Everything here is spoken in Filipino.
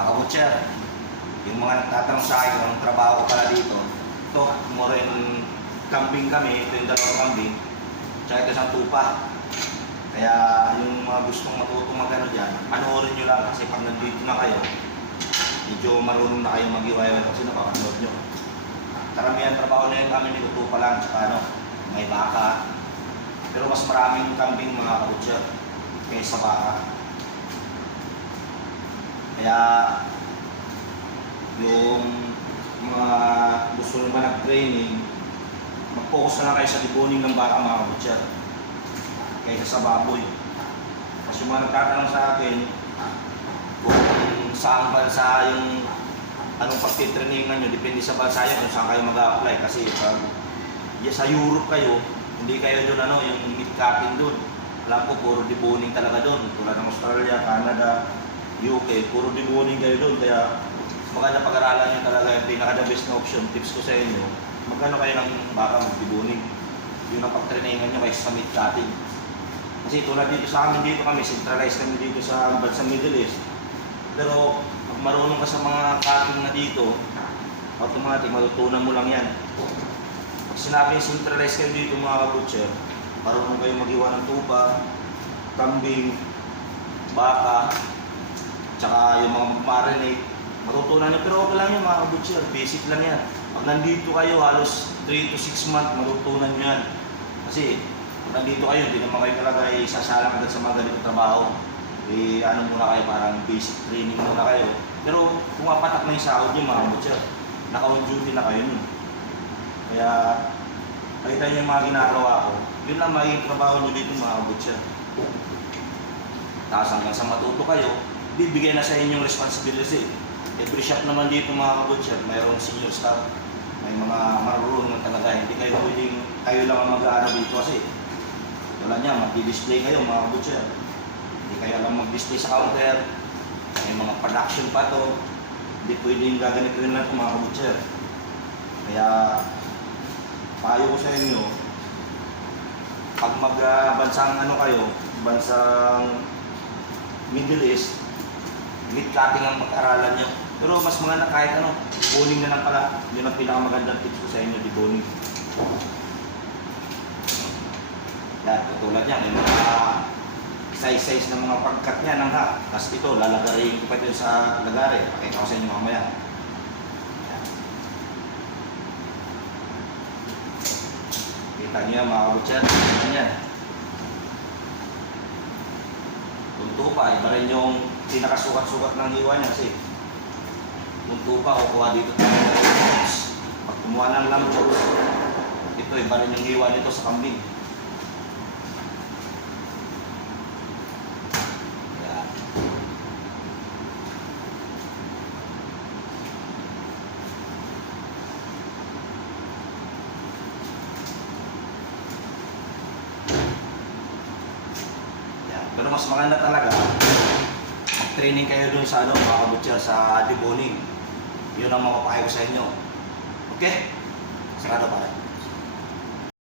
mga kabutcher, yung mga nagtatanong sa akin kung trabaho pala dito, ito, more in kambing kami, ito yung dalawang kambing, tsaka ito isang tupa. Kaya yung mga gustong matutong magano dyan, panoorin nyo lang kasi pag nandito na kayo, medyo marunong na kayo mag-iwayway kasi napapanood nyo. Karamihan trabaho na yun kami ni tupa lang, tsaka ano, may baka. Pero mas maraming kambing mga kabutcher kaysa baka. Kaya yung mga gusto naman nag-training, mag-focus na lang kayo sa deboning ng baka mga kabutcher kaysa sa baboy. Kasi yung mga nagtatanong sa akin kung saan bansa yung anong pagtitrainingan nyo, depende sa bansa yun kung saan kayo mag-apply. Kasi pag yeah, sa Europe kayo, hindi kayo doon ano, yung meat cutting doon. Alam ko, puro deboning talaga doon. Tulad ng Australia, Canada, UK, puro deboning kayo doon. Kaya maganda pag-aralan nyo talaga yung pinaka-the best na option. Tips ko sa inyo, magkano kayo ng baka mag-deboning. Yun ang pagtrainingan nyo kaysa sa meat cutting. Kasi tulad dito sa amin dito kami, centralized kami dito sa bansa Middle East. Pero pag marunong ka sa mga cutting na dito, automatic matutunan mo lang yan. Pag sinabi centralized kayo dito mga kabutcher, marunong kayo magiwa ng tupa, kambing, baka, tsaka yung mga marinate, matutunan nyo. Pero okay lang yun mga kabutcher, basic lang yan. Pag nandito kayo, halos 3 to 6 months, matutunan nyo yan. Kasi pag nandito kayo, hindi naman kayo talaga isasalang agad sa mga ganitong trabaho. Eh, ano muna kayo, parang basic training muna kayo. Pero kung mapatak na yung sahod nyo mga kabutcher, naka-on duty na kayo nun. Kaya, nakita niyo yung mga ginagawa ko, yun lang magiging trabaho nyo dito mga kabutcher. Tapos hanggang sa matuto kayo, bibigyan na sa inyong responsibility. Every shop naman dito mga kabutcher, mayroong senior staff, may mga marunong talaga. Hindi kayo pwedeng, kayo lang ang mag-aano dito kasi wala niya, mag-display kayo mga kabutcher. Hindi kayo alam mag-display sa counter, may mga production pa to. Hindi pwedeng gaganito rin lang ito mga kabutcher. Kaya, payo ko sa inyo, pag mag-bansang ano kayo, bansang Middle East, meat cutting ang pag-aralan nyo. Pero mas maganda kahit ano, boning na lang pala. Yun ang pinakamagandang tips ko sa inyo, di boning. Yan, katulad yan, yung mga size-size ng mga pagkat niya ng ha. Tapos ito, lalagarin ko pa ito sa lagari. Pakita ko sa inyo mamaya. Yan. Kita niyo yan mga kabutser. Yan yan. Tunto pa, iba rin yung pinakasukat-sukat ng hiwa niya kasi tunto pa, kukuha dito tayo ng Pag kumuha ng chops, ito iba rin yung hiwa nito sa kambing. Pero mas maganda talaga, mag-training kayo dun sa ano, mga kabutcher, sa deboning. Yun ang mga sa inyo. Okay? Sarado pa rin.